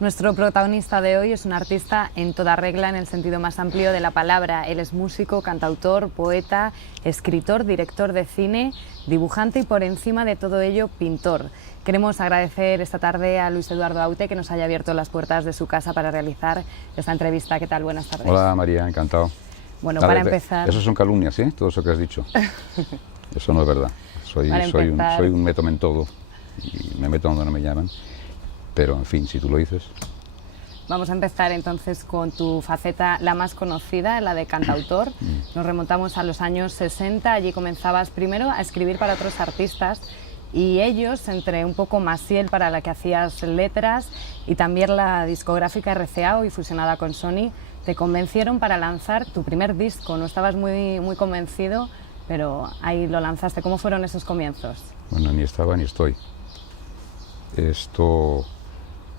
Nuestro protagonista de hoy es un artista en toda regla en el sentido más amplio de la palabra. Él es músico, cantautor, poeta, escritor, director de cine, dibujante y por encima de todo ello pintor. Queremos agradecer esta tarde a Luis Eduardo Aute que nos haya abierto las puertas de su casa para realizar esta entrevista. ¿Qué tal? Buenas tardes. Hola María, encantado. Bueno, para empezar... Eso son calumnias, ¿sí? Todo eso que has dicho. Eso no es verdad. Soy un métome en todo y me meto donde no me llaman. Pero, en fin, si tú lo dices. Vamos a empezar entonces con tu faceta la más conocida, la de cantautor. Nos remontamos a los años 60, allí comenzabas primero a escribir para otros artistas y ellos, entre un poco Maciel para la que hacías letras y también la discográfica RCA, hoy fusionada con Sony, te convencieron para lanzar tu primer disco. No estabas muy convencido, pero ahí lo lanzaste. ¿Cómo fueron esos comienzos? Bueno, ni estaba ni estoy.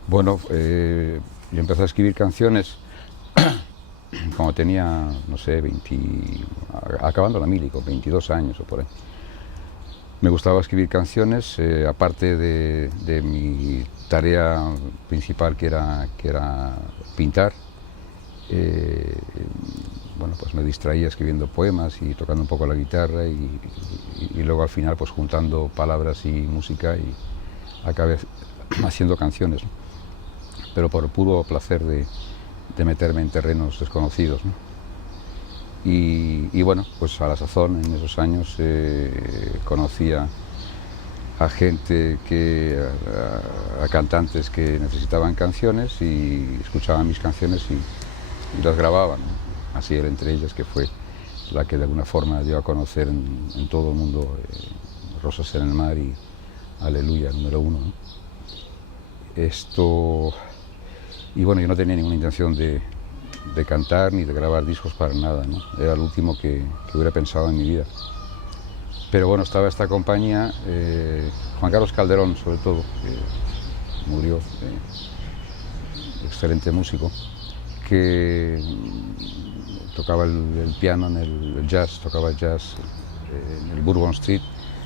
Bueno, yo empecé a escribir canciones cuando tenía, no sé, acabando la mili, con 22 años o por ahí. Me gustaba escribir canciones, aparte de mi tarea principal que era pintar. Bueno, pues me distraía escribiendo poemas y tocando un poco la guitarra y luego al final pues juntando palabras y música y acabé haciendo canciones, ¿no? Pero por puro placer de meterme en terrenos desconocidos, ¿no? Y bueno, pues a la sazón en esos años conocía a gente, a cantantes que necesitaban canciones y escuchaban mis canciones y las grababan, ¿no? Así era entre ellas, que fue la que de alguna forma dio a conocer en todo el mundo Rosas en el Mar y Aleluya, número 1, ¿no? Y bueno, yo no tenía ninguna intención de cantar ni de grabar discos para nada, ¿no? Era lo último que hubiera pensado en mi vida. Pero bueno, estaba esta compañía, Juan Carlos Calderón sobre todo, que murió, excelente músico, que tocaba el piano en el jazz, tocaba jazz en el Bourbon Street.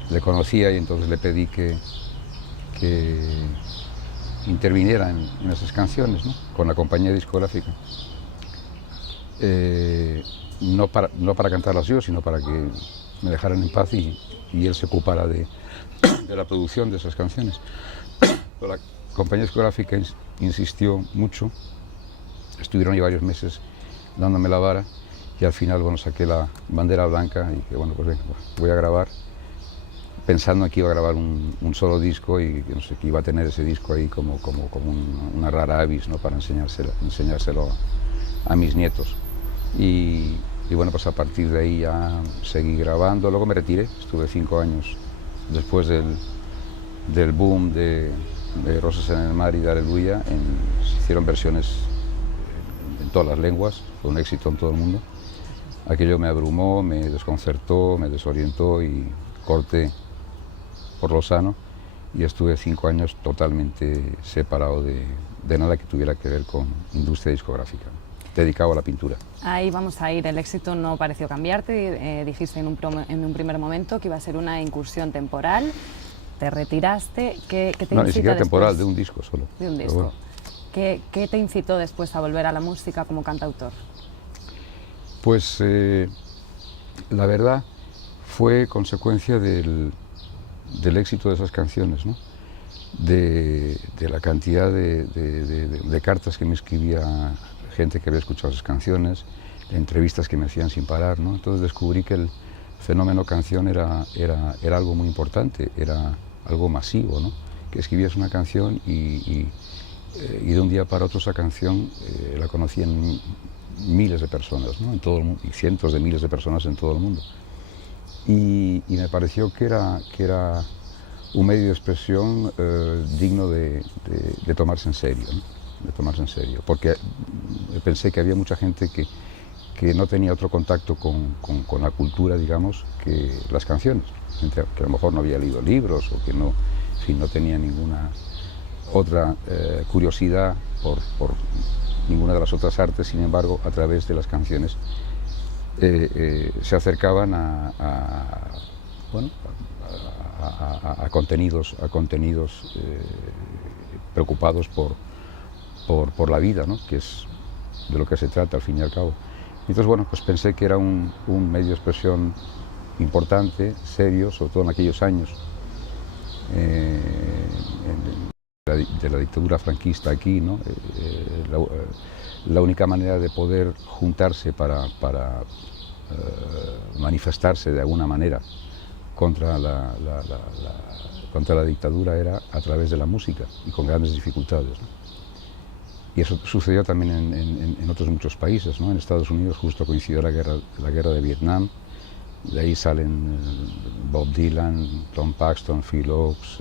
Le conocía y entonces le pedí que interviniera en esas canciones, ¿no? Con la compañía discográfica. No para cantarlas yo, sino para que me dejaran en paz y él se ocupara de la producción de esas canciones. Pero la compañía discográfica insistió mucho, estuvieron ahí varios meses dándome la vara y al final, bueno, saqué la bandera blanca y que bueno, pues venga, voy a grabar, pensando que iba a grabar un solo disco y no sé, que iba a tener ese disco ahí como una rara avis, ¿no? Para enseñárselo a mis nietos. Y bueno, pues a partir de ahí ya seguí grabando, luego me retiré, estuve 5 años después del boom de Rosas en el Mar y de Aleluya, se hicieron versiones en todas las lenguas, fue un éxito en todo el mundo. Aquello me abrumó, me desconcertó, me desorientó y corté por lo sano y estuve 5 años totalmente separado de nada que tuviera que ver con industria discográfica, dedicado a la pintura. Ahí vamos a ir, el éxito no pareció cambiarte, dijiste en un primer momento que iba a ser una incursión temporal, te retiraste, ¿qué te incitó No, ni siquiera después? Temporal, de un disco solo. De un disco. Bueno. ¿Qué te incitó después a volver a la música como cantautor? Pues la verdad fue consecuencia del éxito de esas canciones, ¿no? De la cantidad de cartas que me escribía gente que había escuchado esas canciones, entrevistas que me hacían sin parar, ¿no? Entonces descubrí que el fenómeno canción era algo muy importante, era algo masivo, ¿no? Que escribías una canción y de un día para otro esa canción la conocían miles de personas, ¿no? En todo el mundo, y cientos de miles de personas en todo el mundo. Y me pareció que era un medio de expresión digno de tomarse en serio, ¿no? De tomarse en serio, porque pensé que había mucha gente que no tenía otro contacto con la cultura, digamos, que las canciones. Que a lo mejor no había leído libros o que no, en fin, no tenía ninguna otra curiosidad por ninguna de las otras artes. Sin embargo, a través de las canciones se acercaban bueno, a contenidos preocupados por la vida, ¿no? Que es de lo que se trata al fin y al cabo. Entonces, bueno, pues pensé que era un medio de expresión importante, serio, sobre todo en aquellos años de la dictadura franquista aquí, ¿no? La única manera de poder juntarse para manifestarse de alguna manera contra la dictadura era a través de la música y con grandes dificultades, ¿no? Y eso sucedió también en otros muchos países, ¿no? En Estados Unidos justo coincidió la guerra de Vietnam, de ahí salen Bob Dylan, Tom Paxton, Phil Ochs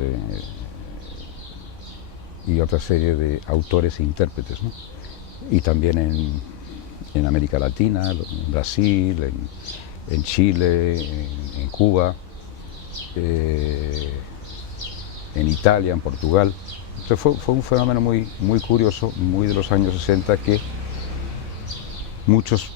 y otra serie de autores e intérpretes, ¿no? Y también en América Latina, en Brasil, en Chile, en Cuba, en Italia, en Portugal. Entonces fue un fenómeno muy curioso, muy de los años 60, que muchos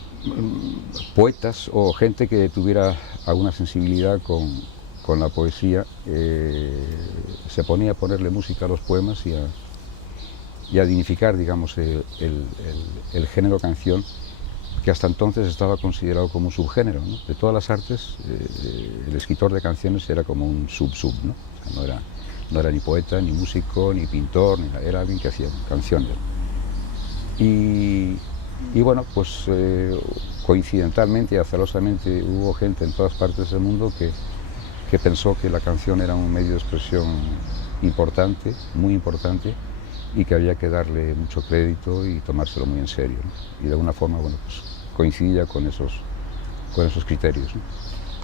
poetas o gente que tuviera alguna sensibilidad con la poesía se ponía a ponerle música a los poemas y a dignificar, digamos, el género canción, que hasta entonces estaba considerado como un subgénero, ¿no? De todas las artes, el escritor de canciones era como un sub, ¿no? O sea, no era ni poeta, ni músico, ni pintor, era alguien que hacía canciones. Y bueno, pues coincidentalmente y azarosamente hubo gente en todas partes del mundo que pensó que la canción era un medio de expresión importante, muy importante, y que había que darle mucho crédito y tomárselo muy en serio, ¿no? Y de alguna forma, bueno, pues coincidía con esos criterios, ¿no?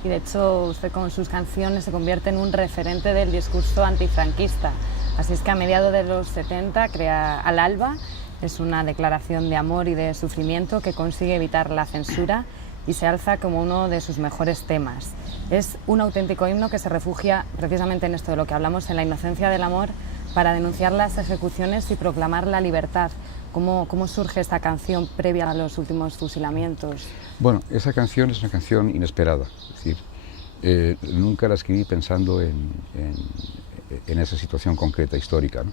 Y de hecho usted con sus canciones se convierte en un referente del discurso antifranquista. Así es que a mediados de los 70 crea Al Alba, es una declaración de amor y de sufrimiento que consigue evitar la censura y se alza como uno de sus mejores temas. Es un auténtico himno que se refugia precisamente en esto de lo que hablamos, en la inocencia del amor, para denunciar las ejecuciones y proclamar la libertad. ¿Cómo surge esta canción previa a los últimos fusilamientos? Bueno, esa canción es una canción inesperada, es decir, nunca la escribí pensando en esa situación concreta, histórica, ¿no?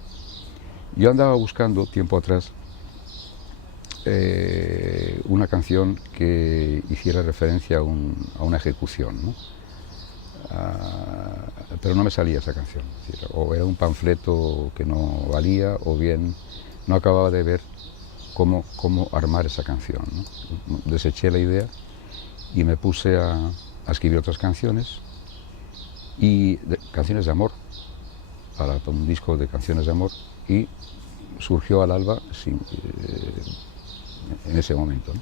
Yo andaba buscando, tiempo atrás, una canción que hiciera referencia a una ejecución, ¿no? Pero no me salía esa canción, es decir, o era un panfleto que no valía, o bien no acababa de ver cómo armar esa canción, ¿no? Deseché la idea y me puse a escribir otras canciones, canciones de amor, para un disco de canciones de amor, y surgió Al Alba en ese momento, ¿no?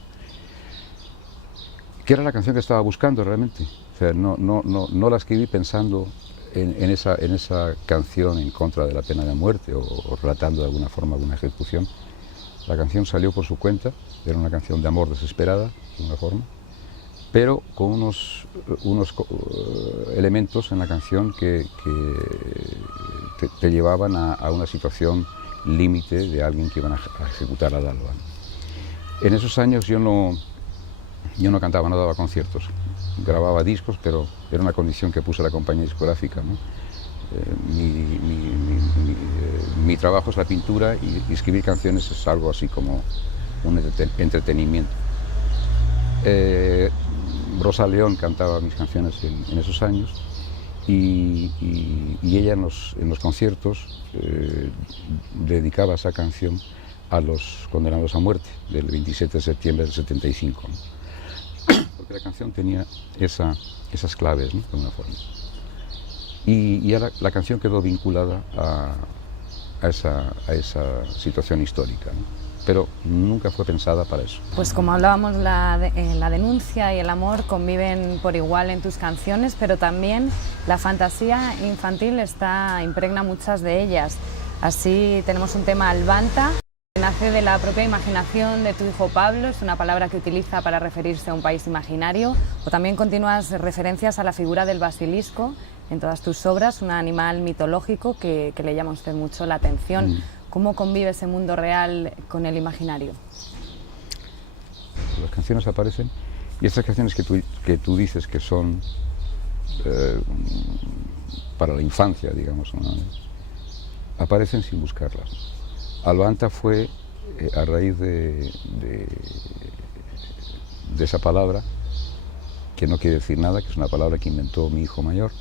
Que era la canción que estaba buscando realmente. O sea, no la escribí pensando en esa canción en contra de la pena de muerte o relatando de alguna forma alguna ejecución. La canción salió por su cuenta, era una canción de amor desesperada, de alguna forma, pero con unos elementos en la canción que te llevaban a una situación límite de alguien que iban a ejecutar Al Alba. En esos años yo no cantaba, no daba conciertos, grababa discos, pero era una condición que puso la compañía discográfica, ¿no? Mi trabajo es la pintura y escribir canciones es algo así como un entretenimiento. Rosa León cantaba mis canciones en esos años y ella en los conciertos dedicaba esa canción a los condenados a muerte del 27 de septiembre del 75, ¿no? Porque la canción tenía esas claves, ¿no? De alguna forma. Y ya la canción quedó vinculada a esa situación histórica, ¿no? Pero nunca fue pensada para eso. Pues como hablábamos, la denuncia y el amor conviven por igual en tus canciones, pero también la fantasía infantil impregna muchas de ellas. Así tenemos un tema, Albanta, nace de la propia imaginación de tu hijo Pablo, es una palabra que utiliza para referirse a un país imaginario, o también continúas referencias a la figura del basilisco en todas tus obras, un animal mitológico que le llama a usted mucho la atención. ¿Cómo convive ese mundo real con el imaginario? Las canciones aparecen, y estas canciones que tú dices que son para la infancia, digamos, ¿no?, aparecen sin buscarlas. Albanta fue a raíz de esa palabra, que no quiere decir nada, que es una palabra que inventó mi hijo mayor,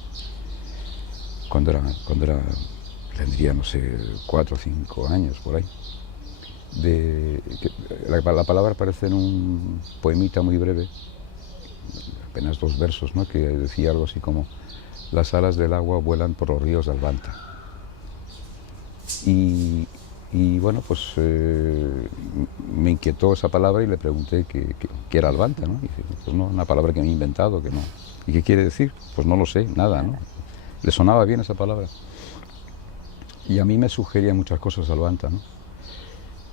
cuando tendría, no sé, 4 o 5 años, por ahí. La palabra aparece en un poemita muy breve, apenas 2 versos, ¿no?, que decía algo así como: las alas del agua vuelan por los ríos de Albanta. Y bueno, pues me inquietó esa palabra y le pregunté qué era Albanta, ¿no? Y dice, pues no, una palabra que me he inventado, que no. ¿Y qué quiere decir? Pues no lo sé, nada, ¿no? Le sonaba bien esa palabra. Y a mí me sugería muchas cosas Albanta, ¿no?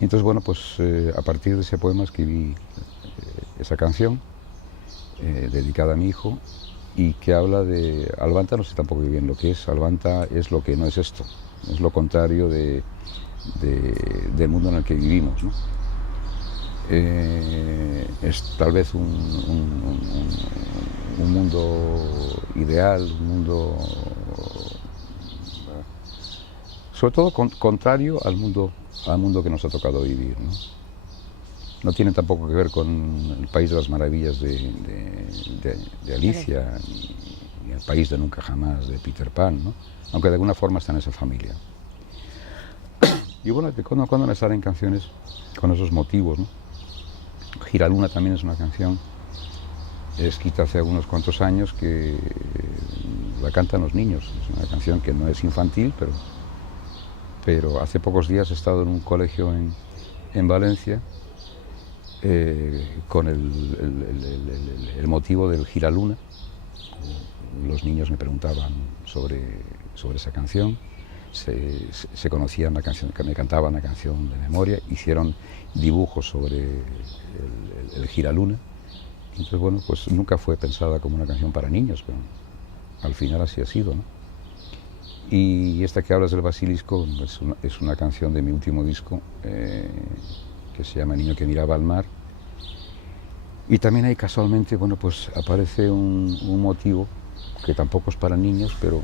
Y entonces, bueno, pues a partir de ese poema escribí esa canción dedicada a mi hijo, y que habla de Albanta. No sé tampoco bien lo que es. Albanta es lo que no es esto, es lo contrario del mundo en el que vivimos, ¿no? Es tal vez un mundo ideal, un mundo sobre todo contrario al mundo que nos ha tocado vivir, ¿no? No tiene tampoco que ver con el País de las Maravillas de Alicia, ni el País de Nunca Jamás de Peter Pan, ¿no? Aunque de alguna forma está en esa familia. Y bueno, de cuando me salen canciones con esos motivos, ¿no? Giraluna también es una canción escrita hace unos cuantos años, que la cantan los niños. Es una canción que no es infantil, pero hace pocos días he estado en un colegio en Valencia con el motivo del Giraluna. Los niños me preguntaban sobre esa canción, se conocían la canción, que me cantaban la canción de memoria, hicieron dibujos sobre el Giraluna. Entonces, bueno, pues nunca fue pensada como una canción para niños, pero al final así ha sido, ¿no? Y esta que hablas del basilisco es una canción de mi último disco, que se llama Niño que miraba al mar. Y también ahí casualmente, bueno, pues aparece un motivo que tampoco es para niños, pero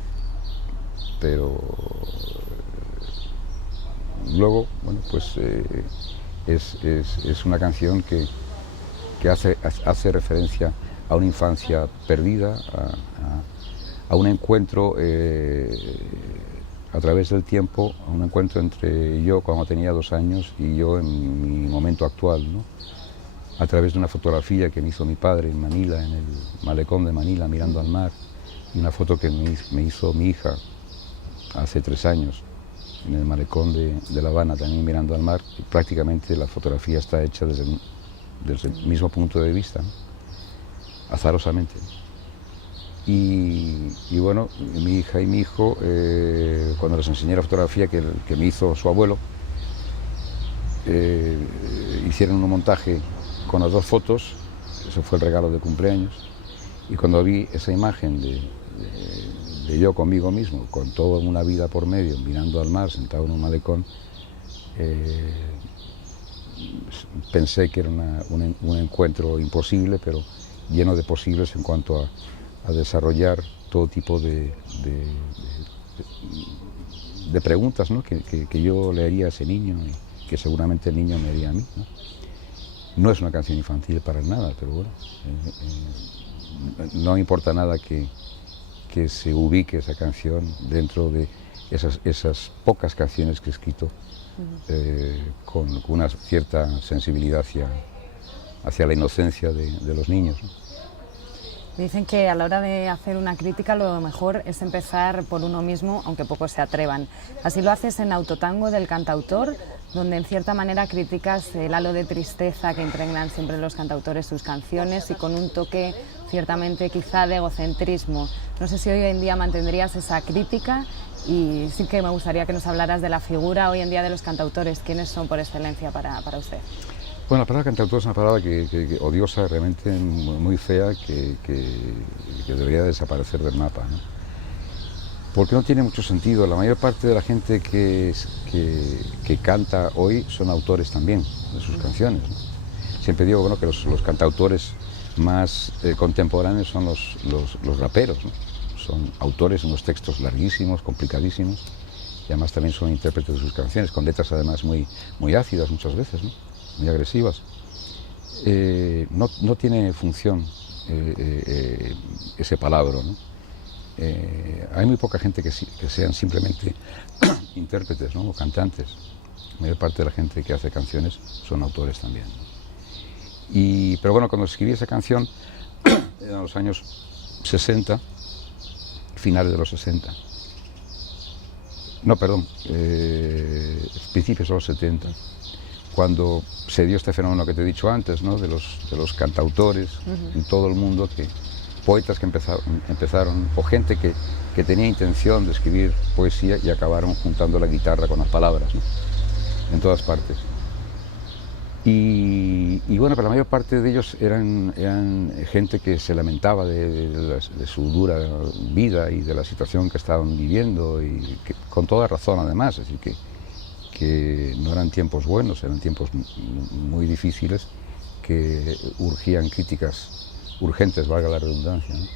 luego, bueno, pues es una canción que hace referencia a una infancia perdida, a un encuentro a través del tiempo, a un encuentro entre yo cuando tenía 2 años y yo en mi momento actual, ¿no? A través de una fotografía que me hizo mi padre en Manila, en el malecón de Manila, mirando al mar, y una foto que me hizo mi hija hace 3 años, en el malecón de La Habana, también mirando al mar. Y prácticamente la fotografía está hecha desde el mismo punto de vista, ¿no? Azarosamente. Y bueno, mi hija y mi hijo, cuando les enseñé la fotografía que me hizo su abuelo, hicieron un montaje con las 2 fotos. Eso fue el regalo de cumpleaños. Y cuando vi esa imagen de yo conmigo mismo, con toda una vida por medio, mirando al mar, sentado en un malecón, pensé que era un encuentro imposible, pero lleno de posibles en cuanto a desarrollar todo tipo de preguntas, ¿no?, que yo le haría a ese niño y que seguramente el niño me haría a mí, ¿no? No es una canción infantil para nada, pero bueno, no importa nada que se ubique esa canción dentro de esas pocas canciones que he escrito con una cierta sensibilidad hacia la inocencia de los niños, ¿no? Dicen que a la hora de hacer una crítica lo mejor es empezar por uno mismo, aunque pocos se atrevan. Así lo haces en Autotango del cantautor, donde en cierta manera criticas el halo de tristeza que impregnan siempre los cantautores sus canciones, y con un toque ciertamente quizá de egocentrismo. No sé si hoy en día mantendrías esa crítica Y sí que me gustaría que nos hablaras de la figura hoy en día de los cantautores. ¿Quiénes son por excelencia para usted? Bueno, la palabra cantautor es una palabra que odiosa, realmente muy fea, que debería desaparecer del mapa, ¿no? Porque no tiene mucho sentido. La mayor parte de la gente que canta hoy son autores también de sus canciones, ¿no? Siempre digo, bueno, que los cantautores más contemporáneos son los raperos, ¿no? Son autores de unos textos larguísimos, complicadísimos, y además también son intérpretes de sus canciones, con letras además muy ácidas muchas veces, ¿no? Muy agresivas. No tiene función ese palabra, ¿no? Hay muy poca gente que sean simplemente intérpretes, ¿no? O cantantes. La mayor parte de la gente que hace canciones son autores también, ¿no? Pero bueno, cuando escribí esa canción, en los años 60, finales de los 60, no, perdón, principios de los 70, cuando se dio este fenómeno que te he dicho antes, ¿no? de los cantautores en todo el mundo, poetas que empezaron, o gente que tenía intención de escribir poesía y acabaron juntando la guitarra con las palabras, ¿no? En todas partes. Y bueno, pero la mayor parte de ellos eran gente que se lamentaba de su dura vida y de la situación que estaban viviendo, y con toda razón además, es decir, que no eran tiempos buenos, eran tiempos muy difíciles que urgían críticas urgentes, valga la redundancia, ¿no?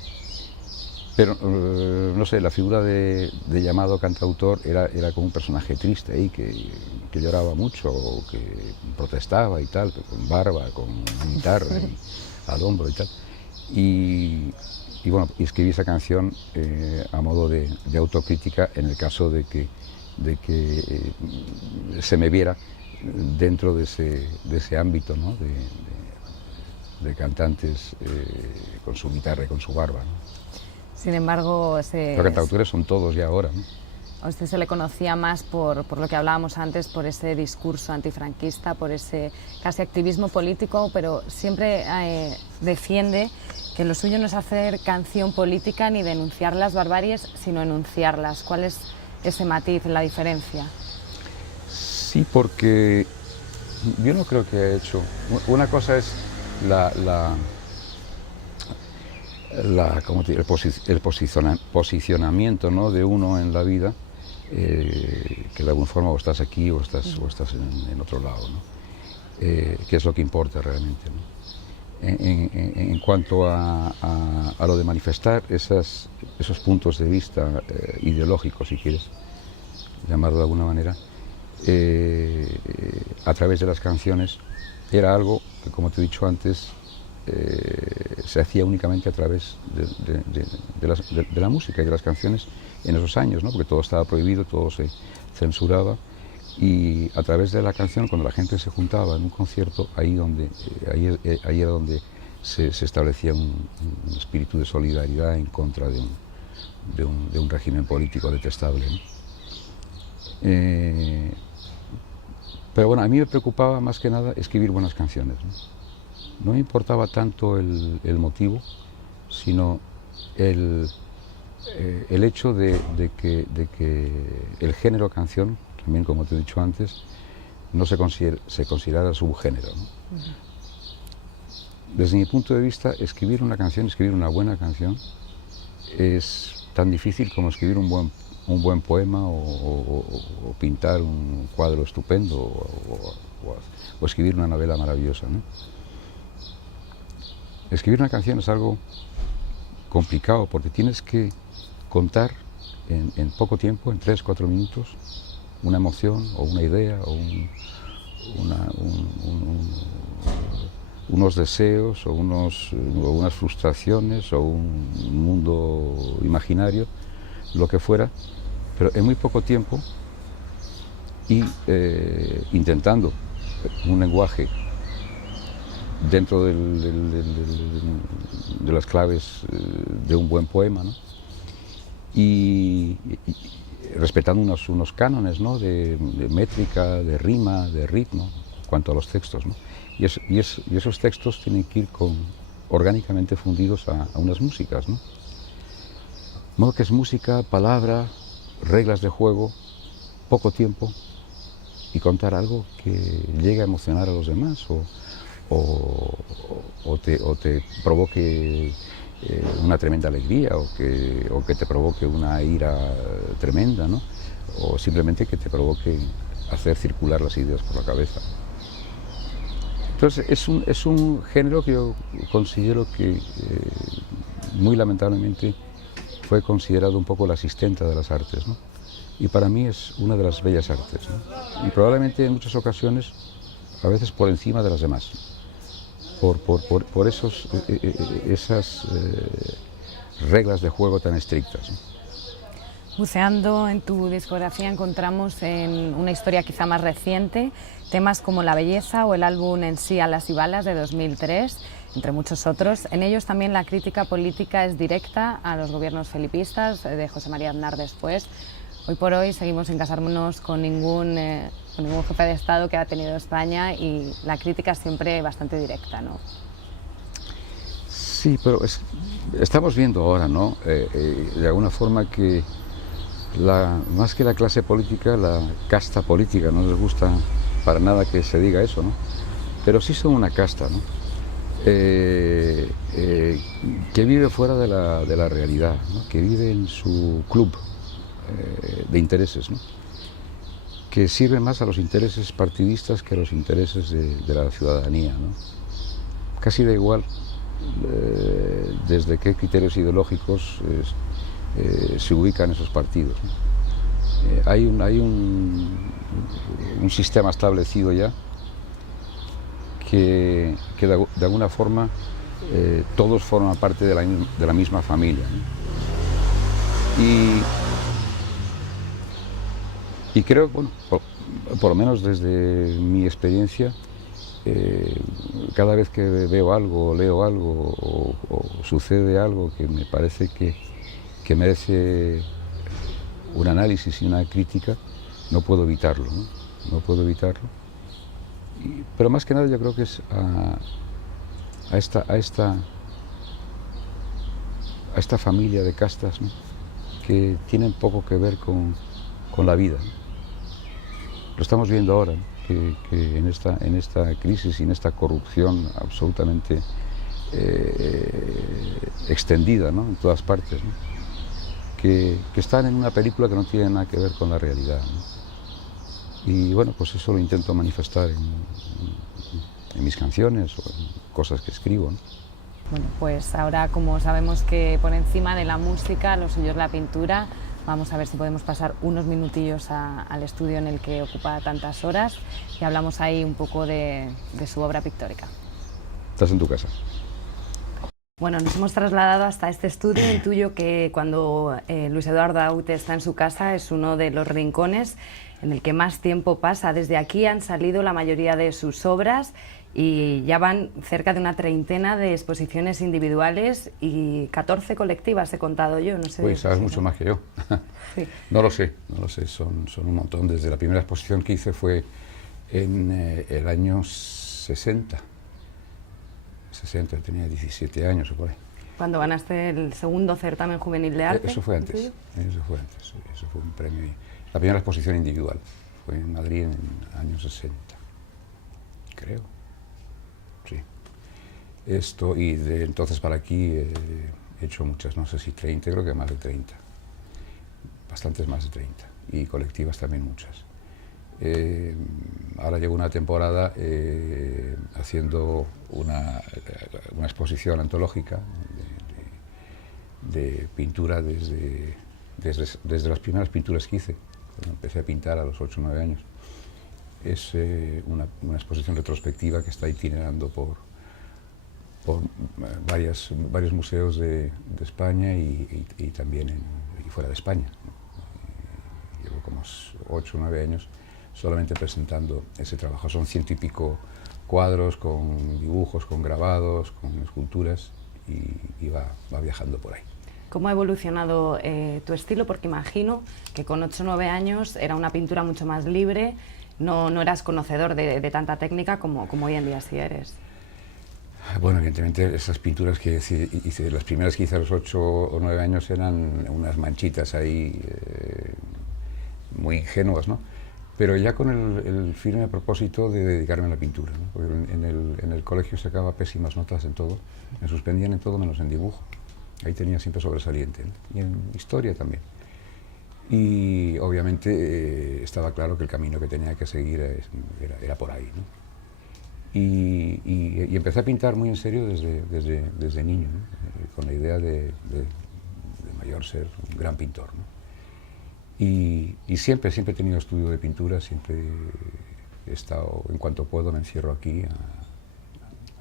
Pero, no sé, la figura de llamado cantautor era como un personaje triste ahí, que lloraba mucho, o que protestaba y tal, con barba, con una guitarra al hombro y tal. Y bueno, escribí esa canción a modo de autocrítica, en el caso de que se me viera dentro de ese ámbito, ¿no? de cantantes con su guitarra y con su barba, ¿no? Sin embargo, los cantautores son todos ya ahora, ¿no? A usted se le conocía más por lo que hablábamos antes, por ese discurso antifranquista, por ese casi activismo político, pero siempre defiende que lo suyo no es hacer canción política ni denunciar las barbaries, sino enunciarlas. ¿Cuál es ese matiz, la diferencia? Sí, porque yo no creo que haya hecho... Una cosa es el posicionamiento, ¿no? de uno en la vida, que de alguna forma o estás aquí o estás en otro lado, ¿no? Que es lo que importa realmente, ¿no? En cuanto a lo de manifestar esos puntos de vista ideológicos, si quieres llamarlo de alguna manera, a través de las canciones, era algo que, como te he dicho antes, se hacía únicamente a través de la música y de las canciones en esos años, ¿no? Porque todo estaba prohibido, todo se censuraba, y a través de la canción, cuando la gente se juntaba en un concierto, ahí era donde se establecía un espíritu de solidaridad en contra de un régimen político detestable, ¿no? Pero bueno, a mí me preocupaba más que nada escribir buenas canciones, ¿no? No me importaba tanto el motivo, sino el hecho de que el género canción, también como te he dicho antes, no se considerara subgénero, ¿no? Desde mi punto de vista, escribir una buena canción, es tan difícil como escribir un buen poema, o pintar un cuadro estupendo, o escribir una novela maravillosa, ¿no? Escribir una canción es algo complicado, porque tienes que contar en poco tiempo, en 3-4 minutos, una emoción o una idea o unos deseos o unas frustraciones o un mundo imaginario, lo que fuera, pero en muy poco tiempo, y intentando un lenguaje dentro de las claves de un buen poema, ¿no? Y respetando unos cánones, ¿no? de métrica, de rima, de ritmo, en cuanto a los textos, ¿no? Y esos textos tienen que ir orgánicamente fundidos a unas músicas, ¿no? De modo que es música, palabra, reglas de juego, poco tiempo y contar algo que llegue a emocionar a los demás o te provoque una tremenda alegría o que te provoque una ira tremenda, ¿no? O simplemente que te provoque hacer circular las ideas por la cabeza. Entonces es un género que yo considero que muy lamentablemente fue considerado un poco la asistenta de las artes, ¿no? Y para mí es una de las bellas artes, ¿no? Y probablemente en muchas ocasiones, a veces por encima de las demás, por esas reglas de juego tan estrictas, ¿no? Buceando en tu discografía encontramos en una historia quizá más reciente temas como La belleza o el álbum en sí Alas y balas de 2003, entre muchos otros. En ellos también la crítica política es directa a los gobiernos felipistas de José María Aznar después. Hoy por hoy seguimos sin casarnos con ningún jefe de Estado que ha tenido España y la crítica es siempre bastante directa, ¿no? Sí, pero estamos viendo ahora, ¿no? De alguna forma que más que la clase política, la casta política, no les gusta para nada que se diga eso, ¿no? Pero sí son una casta, ¿no? Que vive fuera de la realidad, ¿no? Que vive en su club de intereses, ¿no? Que sirve más a los intereses partidistas que a los intereses de la ciudadanía, ¿no? Casi da igual desde qué criterios ideológicos se ubican esos partidos, ¿no? Hay un sistema establecido ya que de alguna forma todos forman parte de la misma familia, ¿no? Y creo, bueno, por lo menos desde mi experiencia, cada vez que veo algo, o leo algo o sucede algo que me parece que merece un análisis y una crítica, no puedo evitarlo, ¿no? No puedo evitarlo. Pero más que nada yo creo que es a esta familia de castas, ¿no? Que tienen poco que ver con la vida, ¿no? Lo estamos viendo ahora, ¿no? Que en esta crisis y en esta corrupción absolutamente extendida, ¿no? En todas partes, ¿no? Que están en una película que no tiene nada que ver con la realidad, ¿no? Y bueno, pues eso lo intento manifestar en mis canciones o en cosas que escribo, ¿no? Bueno, pues ahora como sabemos que por encima de la música lo suyo es la pintura, vamos a ver si podemos pasar unos minutillos al estudio en el que ocupa tantas horas y hablamos ahí un poco de su obra pictórica. Estás en tu casa. Bueno, nos hemos trasladado hasta este estudio. Intuyo que cuando Luis Eduardo Aute está en su casa es uno de los rincones en el que más tiempo pasa. Desde aquí han salido la mayoría de sus obras y ya van cerca de una treintena de exposiciones individuales y 14 colectivas, he contado yo. No sé. Pues sabes mucho más que yo. Sí. No lo sé, son un montón. Desde la primera exposición que hice fue en el año 60, tenía 17 años o por ahí. Cuando ganaste el segundo certamen juvenil de arte. Eso fue antes, sí, eso fue un premio. La primera exposición individual fue en Madrid en el año 60, creo. Sí. Esto, y de entonces para aquí he hecho muchas, no sé si 30, creo que más de 30. Bastantes más de 30. Y colectivas también muchas. Ahora llevo una temporada haciendo una exposición antológica de pintura desde las primeras pinturas que hice, cuando empecé a pintar a los 8 o 9 años. Es una exposición retrospectiva que está itinerando por varios museos de España y también fuera de España. Llevo como 8 o 9 años solamente presentando ese trabajo. Son 100 y pico cuadros con dibujos, con grabados, con esculturas y va viajando por ahí. ¿Cómo ha evolucionado tu estilo? Porque imagino que con 8 o 9 años era una pintura mucho más libre, no eras conocedor de tanta técnica como hoy en día sí eres. Bueno, evidentemente esas pinturas que hice, las primeras que hice a los 8 o 9 años eran unas manchitas ahí muy ingenuas, ¿no? Pero ya con el firme propósito de dedicarme a la pintura, ¿no? Porque en el colegio sacaba pésimas notas en todo, me suspendían en todo menos en dibujo. Ahí tenía siempre sobresaliente, ¿no? Y en historia también. Y obviamente estaba claro que el camino que tenía que seguir era por ahí, ¿no? Y empecé a pintar muy en serio desde niño, ¿no? Con la idea de mayor ser un gran pintor, ¿no? Y siempre he tenido estudio de pintura, siempre he estado, en cuanto puedo, me encierro aquí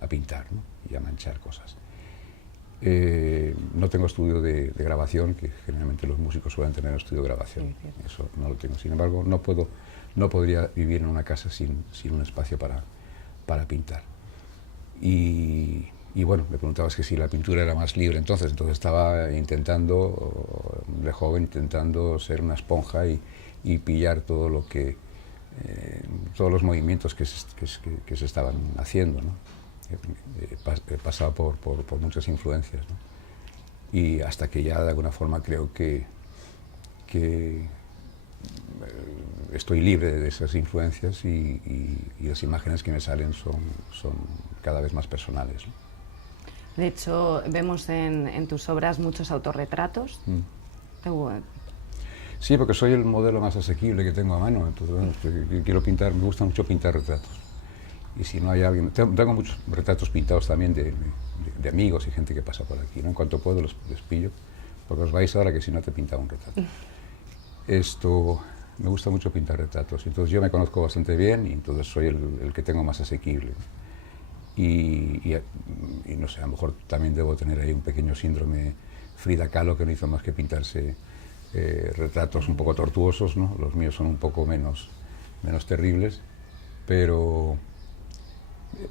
a pintar, ¿no? Y a manchar cosas. No tengo estudio de grabación, que generalmente los músicos suelen tener estudio de grabación. Sí, eso no lo tengo. Sin embargo, no podría vivir en una casa sin un espacio para pintar. Y bueno, me preguntabas que si la pintura era más libre entonces estaba intentando, de joven, intentando ser una esponja y pillar todo lo que, todos los movimientos que se estaban haciendo, ¿no? He pasado por muchas influencias, ¿no? Y hasta que ya de alguna forma creo que estoy libre de esas influencias y las imágenes que me salen son cada vez más personales, ¿no? De hecho, vemos en tus obras muchos autorretratos. Sí, porque soy el modelo más asequible que tengo a mano. Entonces, bueno, quiero pintar, me gusta mucho pintar retratos. Y si no hay alguien... Tengo muchos retratos pintados también de amigos y gente que pasa por aquí, ¿no? En cuanto puedo les pillo, porque os vais ahora que si no te pintaba un retrato. Me gusta mucho pintar retratos. Entonces yo me conozco bastante bien y entonces soy el que tengo más asequible. Y no sé, a lo mejor también debo tener ahí un pequeño síndrome Frida Kahlo, que no hizo más que pintarse retratos un poco tortuosos, ¿no? Los míos son un poco menos terribles, pero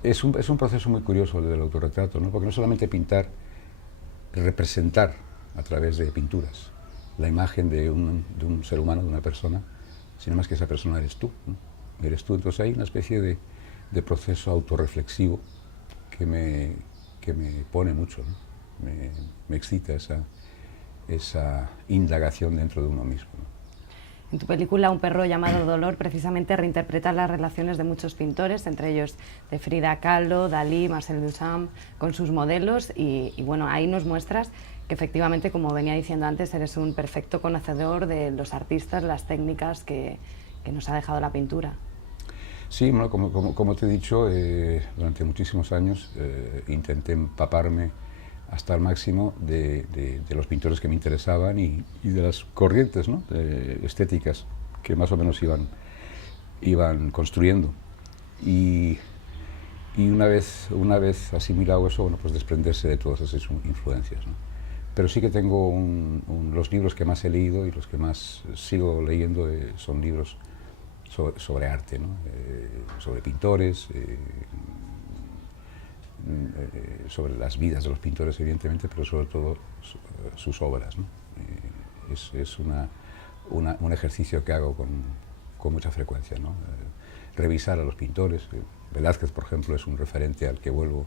es un proceso muy curioso el del autorretrato, ¿no? Porque no solamente pintar, representar a través de pinturas la imagen de un ser humano, de una persona, sino más que esa persona eres tú, ¿no? Eres tú. Entonces hay una especie de proceso autorreflexivo que me pone mucho, ¿no? Me excita esa indagación dentro de uno mismo, ¿no? En tu película Un perro llamado Dolor precisamente reinterpretas las relaciones de muchos pintores, entre ellos de Frida Kahlo, Dalí, Marcel Duchamp, con sus modelos y bueno, ahí nos muestras que efectivamente, como venía diciendo antes, eres un perfecto conocedor de los artistas, las técnicas que nos ha dejado la pintura. Sí, bueno, como te he dicho, durante muchísimos años intenté empaparme hasta el máximo de los pintores que me interesaban y de las corrientes, ¿no? Estéticas que más o menos iban construyendo. Y una vez asimilado eso, bueno, pues desprenderse de todas esas influencias, ¿no? Pero sí que tengo los libros que más he leído y los que más sigo leyendo son libros sobre arte, ¿no? Sobre pintores, sobre las vidas de los pintores, evidentemente, pero sobre todo sus obras, ¿no? Es un ejercicio que hago con mucha frecuencia, ¿no? Revisar a los pintores. Velázquez, por ejemplo, es un referente al que vuelvo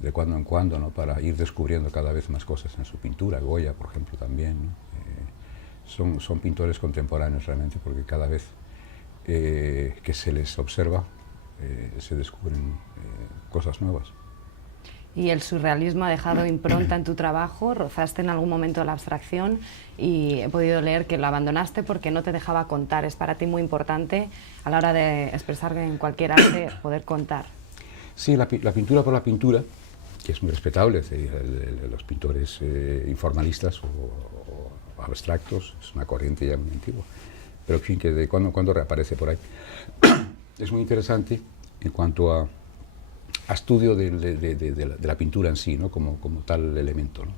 de cuando en cuando, ¿no? Para ir descubriendo cada vez más cosas en su pintura. Goya, por ejemplo, también, ¿no? Son pintores contemporáneos realmente, porque cada vez que se les observa se descubren cosas nuevas. Y el surrealismo ha dejado impronta en tu trabajo, rozaste en algún momento la abstracción y he podido leer que lo abandonaste porque no te dejaba contar. Es para ti muy importante a la hora de expresar en cualquier arte poder contar. Sí, la pintura por la pintura, que es muy respetable, los pintores informalistas o abstractos, es una corriente ya muy antigua, pero en fin, que de cuando en cuando reaparece por ahí. Es muy interesante en cuanto a estudio de la pintura en sí, ¿no? como tal elemento, ¿no?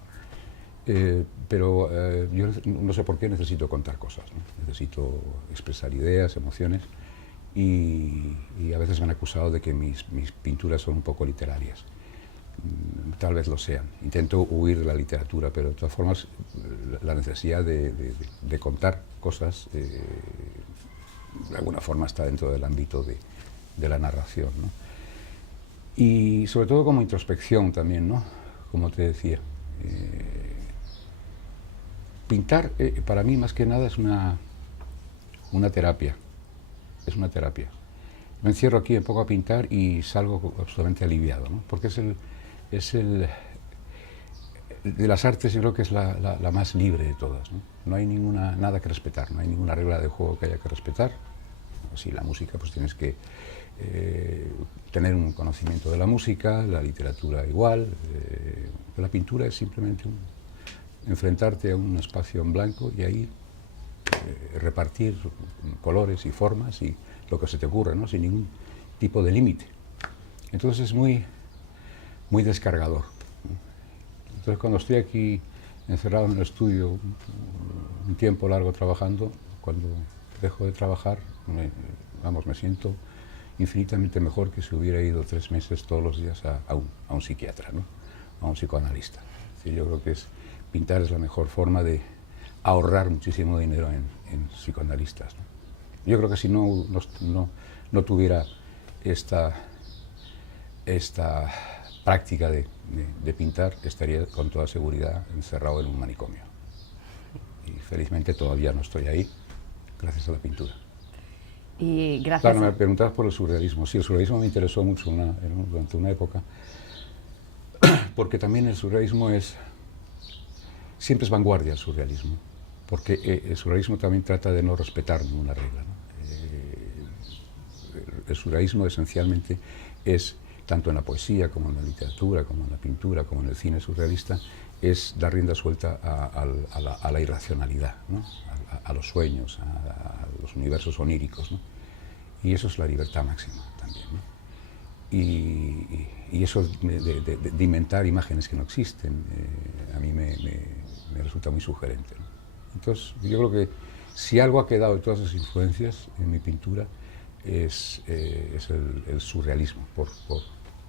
Pero yo no sé por qué necesito contar cosas, ¿no? Necesito expresar ideas, emociones y a veces me han acusado de que mis pinturas son un poco literarias. Tal vez lo sean. Intento huir de la literatura, pero de todas formas la necesidad de contar cosas de alguna forma está dentro del ámbito de la narración, ¿no? Y sobre todo como introspección también, ¿no? Como te decía. Pintar para mí más que nada es una terapia, es una terapia. Me encierro aquí un poco a pintar y salgo absolutamente aliviado, ¿no? Porque de las artes yo creo que es la más libre de todas, ¿no? No hay nada que respetar, no hay ninguna regla de juego que haya que respetar. Si la música, pues tienes que tener un conocimiento de la música, la literatura igual, la pintura es simplemente enfrentarte a un espacio en blanco y ahí repartir colores y formas y lo que se te ocurra, ¿no? Sin ningún tipo de límite. Entonces es muy descargador. Entonces cuando estoy aquí encerrado en el estudio un tiempo largo trabajando, cuando dejo de trabajar, me siento infinitamente mejor que si hubiera ido 3 meses todos los días a un psiquiatra, ¿no? A un psicoanalista. Sí, yo creo que pintar es la mejor forma de ahorrar muchísimo dinero en psicoanalistas, ¿no? Yo creo que si no tuviera esta práctica de pintar, estaría con toda seguridad encerrado en un manicomio. Y felizmente todavía no estoy ahí, gracias a la pintura. Y gracias. Claro, me preguntabas por el surrealismo. Sí, el surrealismo me interesó mucho durante una época, porque también el surrealismo siempre es vanguardia el surrealismo, porque el surrealismo también trata de no respetar ninguna regla, ¿no? El surrealismo esencialmente es, tanto en la poesía como en la literatura, como en la pintura, como en el cine surrealista, es dar rienda suelta a la irracionalidad, ¿no? A los sueños, a los universos oníricos, ¿no? Y eso es la libertad máxima también, ¿no? Y eso de inventar imágenes que no existen, a mí me resulta muy sugerente, ¿no? Entonces, yo creo que si algo ha quedado de todas esas influencias en mi pintura es el surrealismo,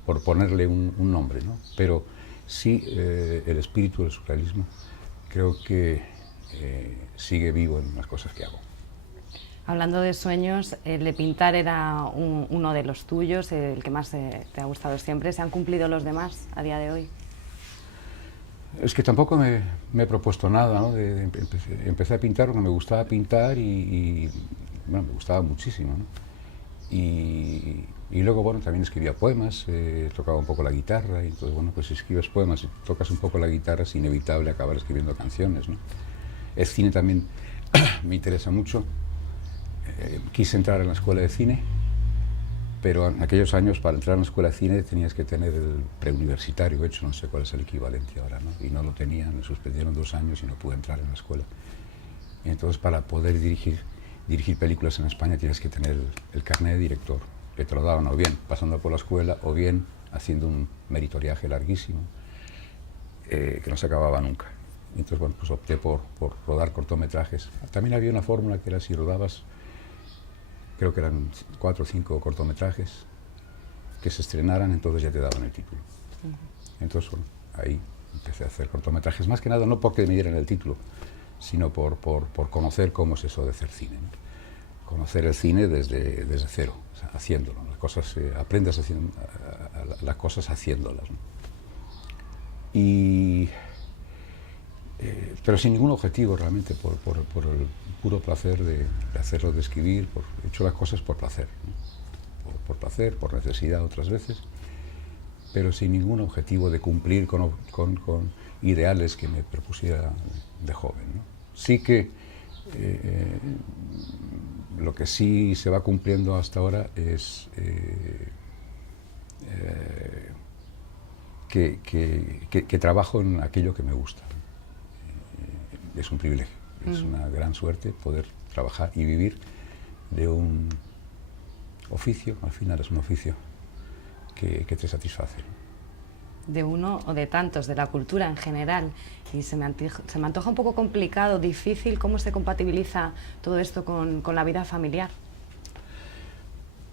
por ponerle un nombre, ¿no? Pero sí, el espíritu del surrealismo creo que sigue vivo en las cosas que hago. Hablando de sueños, el de pintar era uno de los tuyos, el que más te ha gustado siempre. ¿Se han cumplido los demás a día de hoy? Es que tampoco me he propuesto nada, ¿no? Empecé a pintar porque me gustaba pintar y bueno, me gustaba muchísimo, ¿no? Y luego, bueno, también escribía poemas, tocaba un poco la guitarra, y entonces, bueno, pues si escribes poemas y tocas un poco la guitarra es inevitable acabar escribiendo canciones, ¿no? El cine también me interesa mucho. Quise entrar en la escuela de cine, pero en aquellos años para entrar en la escuela de cine tenías que tener el preuniversitario hecho, no sé cuál es el equivalente ahora, ¿no? Y no lo tenía, me suspendieron 2 años y no pude entrar en la escuela. Y entonces para poder dirigir películas en España tienes que tener el carnet de director, que te lo daban o bien pasando por la escuela o bien haciendo un meritoriaje larguísimo que no se acababa nunca. Y entonces, bueno, pues opté por rodar cortometrajes. También había una fórmula que era si rodabas, creo que eran 4 o 5 cortometrajes que se estrenaran, entonces ya te daban el título. Entonces, bueno, ahí empecé a hacer cortometrajes, más que nada no porque me dieran el título, sino por conocer cómo es eso de hacer cine, ¿no? Conocer el cine desde cero, o sea, haciéndolo. Las cosas, aprendes las cosas haciéndolas, ¿no? Pero sin ningún objetivo realmente, por el puro placer de hacerlo, de escribir. He hecho las cosas por placer, ¿no? Por placer, por necesidad otras veces, pero sin ningún objetivo de cumplir con ideales que me propusiera de joven, ¿no? Sí que lo que sí se va cumpliendo hasta ahora es que trabajo en aquello que me gusta. Es un privilegio, es una gran suerte poder trabajar y vivir de un oficio, al final es un oficio que te satisface. De uno o de tantos, de la cultura en general. Y se me antoja un poco complicado, difícil, cómo se compatibiliza todo esto con la vida familiar.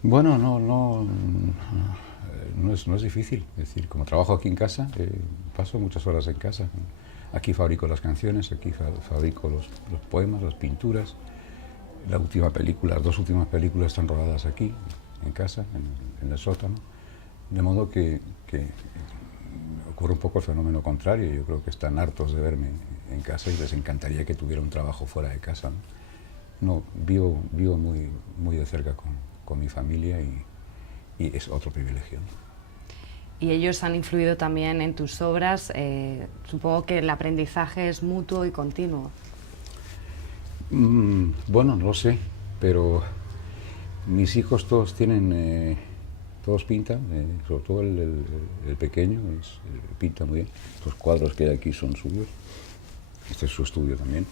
Bueno, no es difícil. Es decir, como trabajo aquí en casa, paso muchas horas en casa. Aquí fabrico las canciones, aquí fabrico los poemas, las pinturas. Las 2 últimas películas están rodadas aquí, en casa, en el sótano. De modo que ocurre un poco el fenómeno contrario. Yo creo que están hartos de verme en casa y les encantaría que tuviera un trabajo fuera de casa, ¿no? no, vivo muy de cerca con mi familia y es otro privilegio, ¿no? Y ellos han influido también en tus obras. Supongo que el aprendizaje es mutuo y continuo. Bueno, no lo sé, pero mis hijos todos todos pintan, sobre todo el pequeño, pinta muy bien. Los cuadros que hay aquí son suyos. Este es su estudio también.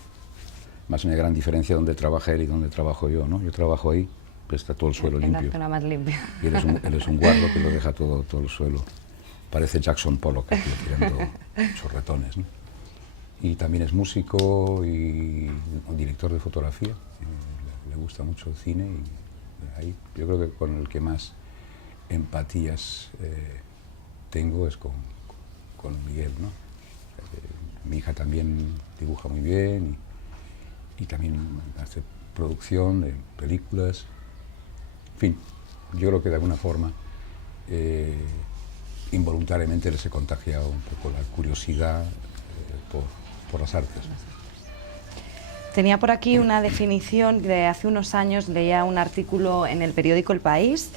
Más una gran diferencia donde trabaja él y donde trabajo yo, ¿no? Yo trabajo ahí, pues está todo el suelo limpio. En la zona más limpia. Y él es un guardo que lo deja todo el suelo. Parece Jackson Pollock aquí tirando chorretones, ¿no? Y también es músico y un director de fotografía. Le gusta mucho el cine y ahí yo creo que con el que más empatías tengo es con Miguel, ¿no? Mi hija también dibuja muy bien y también hace producción de películas. En fin, yo creo que de alguna forma involuntariamente les he contagiado un poco la curiosidad por las artes. Tenía por aquí una definición de hace unos años, leía un artículo en el periódico El País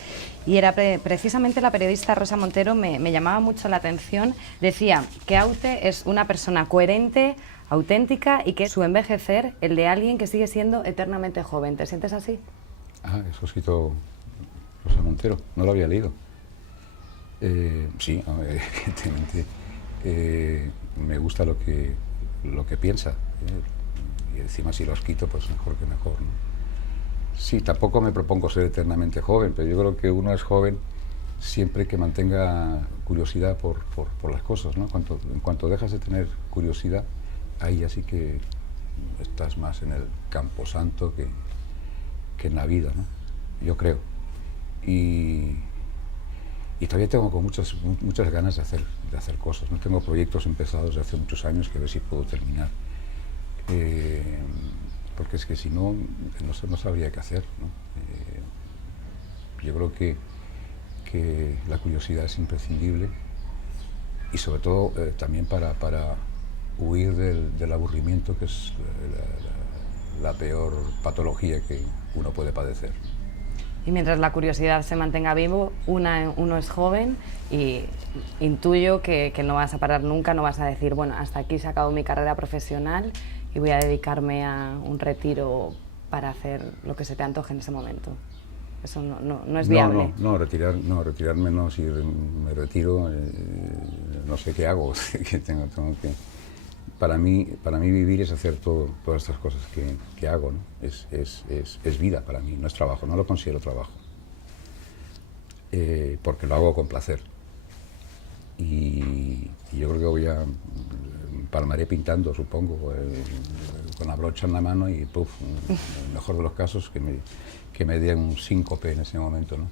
y era precisamente la periodista Rosa Montero, me llamaba mucho la atención, decía que Aute es una persona coherente, auténtica y que es su envejecer el de alguien que sigue siendo eternamente joven. ¿Te sientes así? Ah, eso ha escrito Rosa Montero, no lo había leído. Sí, evidentemente me gusta lo que piensa. Y encima si lo has quito, pues mejor que mejor, ¿no? Sí, tampoco me propongo ser eternamente joven, pero yo creo que uno es joven siempre que mantenga curiosidad por las cosas, ¿no? En cuanto dejas de tener curiosidad, ahí así que estás más en el camposanto que en la vida, ¿no? Yo creo. Y todavía tengo con muchas ganas de hacer cosas, ¿no? Tengo proyectos empezados de hace muchos años que a ver si puedo terminar. Porque es que si no, no sabría qué hacer, ¿no? Yo creo que la curiosidad es imprescindible y sobre todo también para huir del aburrimiento, que es la peor patología que uno puede padecer. Y mientras la curiosidad se mantenga vivo, uno es joven y intuyo que no vas a parar nunca, no vas a decir, bueno, hasta aquí se acabó mi carrera profesional y voy a dedicarme a un retiro para hacer lo que se te antoje en ese momento. Eso no es viable. Retirarme no, si me retiro no sé qué hago, tengo que... Para mí vivir es hacer todas estas cosas que hago, ¿no? Es vida para mí, no es trabajo, no lo considero trabajo. Porque lo hago con placer. Y yo creo que palmaré pintando, supongo, con la brocha en la mano y puff, en el mejor de los casos que me den un síncope en ese momento, ¿no?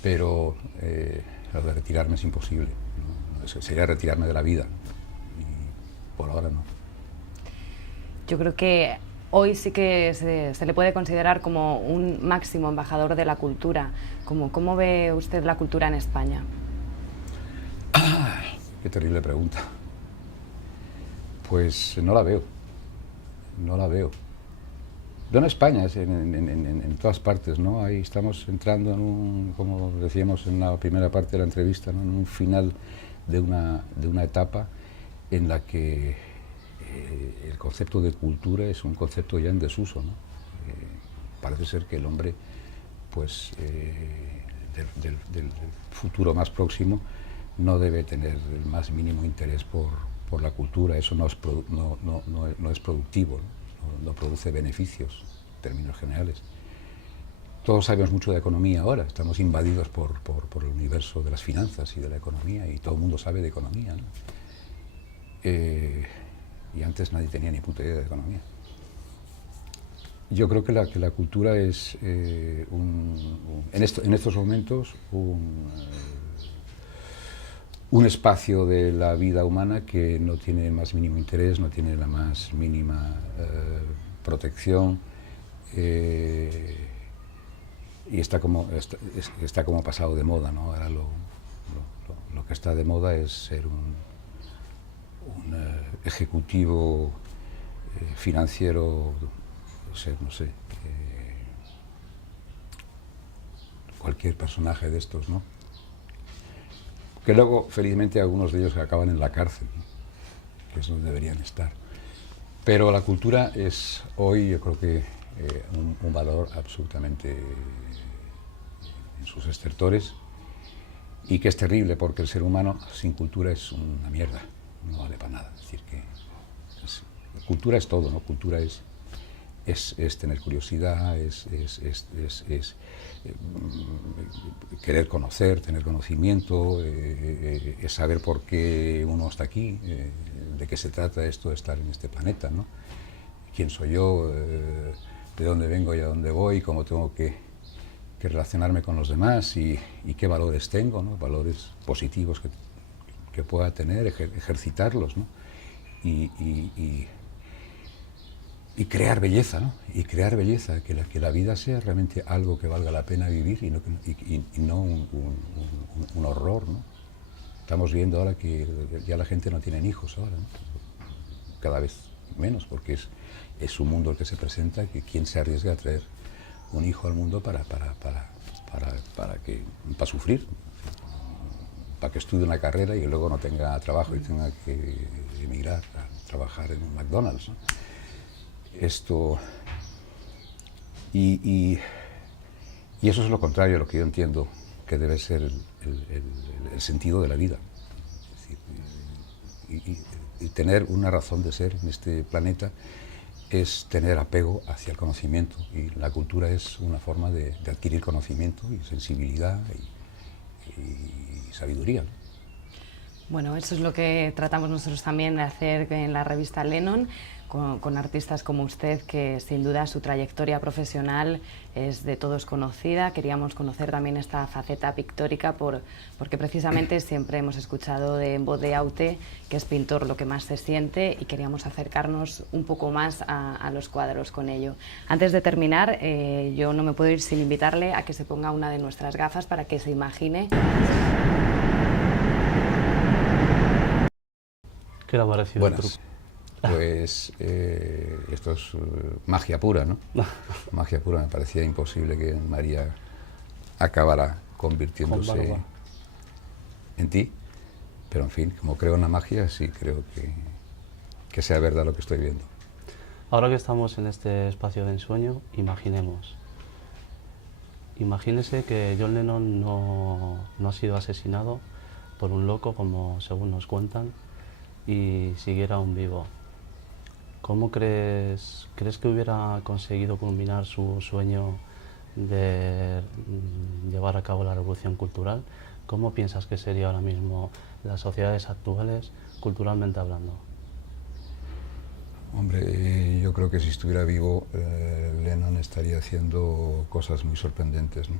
Pero lo de retirarme es imposible, ¿no? Sería retirarme de la vida. Por ahora no. Yo creo que hoy sí que se le puede considerar como un máximo embajador de la cultura. ¿Cómo ve usted la cultura en España? Qué terrible pregunta. Pues no la veo. No en España, es en todas partes, ¿no? Ahí estamos entrando como decíamos en la primera parte de la entrevista, ¿no? En un final de una etapa en la que el concepto de cultura es un concepto ya en desuso, ¿no? Parece ser que el hombre, pues, del futuro más próximo no debe tener el más mínimo interés por la cultura. Eso no es productivo, no produce beneficios en términos generales. Todos sabemos mucho de economía ahora, estamos invadidos por el universo de las finanzas y de la economía, y todo el mundo sabe de economía, ¿no? Y antes nadie tenía ni puta idea de economía. Yo creo que la cultura es en estos momentos un espacio de la vida humana que no tiene el más mínimo interés, no tiene la más mínima protección, y está como pasado de moda, ¿no? Ahora lo que está de moda es ser un ejecutivo financiero ser, no sé, cualquier personaje de estos, ¿no? Que luego, felizmente, algunos de ellos acaban en la cárcel, ¿no? Que es donde deberían estar. Pero la cultura es hoy, yo creo que, un valor absolutamente en sus estertores, y que es terrible porque el ser humano sin cultura es una mierda, no vale para nada. Es decir, que cultura es todo, ¿no? Cultura es tener curiosidad, es querer conocer, tener conocimiento, es saber por qué uno está aquí, de qué se trata esto de estar en este planeta, ¿no? ¿Quién soy yo? ¿De dónde vengo y a dónde voy? ¿Cómo tengo que relacionarme con los demás? ¿Y qué valores tengo, ¿no? Valores positivos que pueda tener, ejercitarlos, ¿no? Y crear belleza, ¿no? Y crear belleza, que la vida sea realmente algo que valga la pena vivir y no un horror, ¿no? Estamos viendo ahora que ya la gente no tiene hijos ahora, ¿no? Cada vez menos, porque es un mundo el que se presenta, que quién se arriesga a traer un hijo al mundo para sufrir, para que estudie una carrera y luego no tenga trabajo y tenga que emigrar a trabajar en un McDonald's, ¿no? Esto, y eso es lo contrario de lo que yo entiendo que debe ser el sentido de la vida. Es decir, y tener una razón de ser en este planeta es tener apego hacia el conocimiento, y la cultura es una forma de adquirir conocimiento y sensibilidad y sabiduría, ¿no? Bueno, eso es lo que tratamos nosotros también de hacer en la revista Lennon, con artistas como usted, que sin duda su trayectoria profesional es de todos conocida. Queríamos conocer también esta faceta pictórica porque precisamente siempre hemos escuchado en voz de Aute que es pintor lo que más se siente, y queríamos acercarnos un poco más a los cuadros con ello. Antes de terminar, yo no me puedo ir sin invitarle a que se ponga una de nuestras gafas para que se imagine. ¿Qué le ha parecido? Buenas. Pues esto es magia pura, ¿no? Magia pura. Me parecía imposible que María acabara convirtiéndose en ti, pero en fin, como creo en la magia, sí creo que sea verdad lo que estoy viendo. Ahora que estamos en este espacio de ensueño, imagínese que John Lennon no ha sido asesinado por un loco, como según nos cuentan, y siguiera aún vivo. ¿Cómo crees que hubiera conseguido culminar su sueño de llevar a cabo la revolución cultural? ¿Cómo piensas que sería ahora mismo las sociedades actuales, culturalmente hablando? Hombre, yo creo que si estuviera vivo, Lennon estaría haciendo cosas muy sorprendentes, ¿no?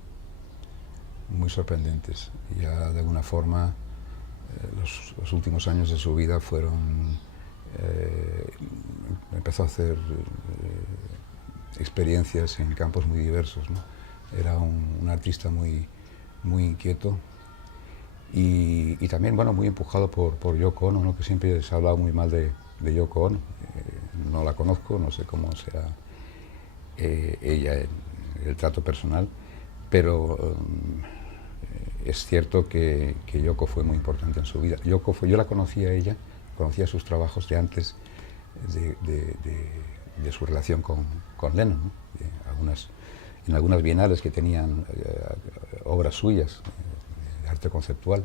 Muy sorprendentes. Ya de alguna forma, los últimos años de su vida fueron... empezó a hacer experiencias en campos muy diversos, ¿no? Era un artista muy inquieto y también, bueno, muy empujado por Yoko Ono, ¿no? Que siempre se ha hablado muy mal de Yoko Ono. No la conozco, no sé cómo será ella en el trato personal, pero es cierto que Yoko fue muy importante en su vida. Yo la conocía a ella, conocía sus trabajos de antes de su relación con Lennon, ¿no? En algunas bienales que tenían obras suyas de arte conceptual.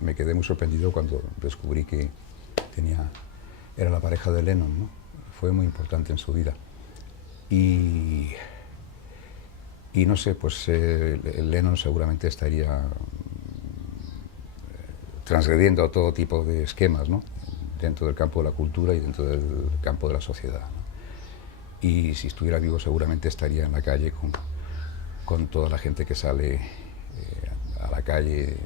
Me quedé muy sorprendido cuando descubrí que era la pareja de Lennon, ¿no? Fue muy importante en su vida. Y no sé, pues Lennon seguramente estaría transgrediendo todo tipo de esquemas, ¿no? Dentro del campo de la cultura y dentro del campo de la sociedad, ¿no? Y si estuviera vivo seguramente estaría en la calle con toda la gente que sale a la calle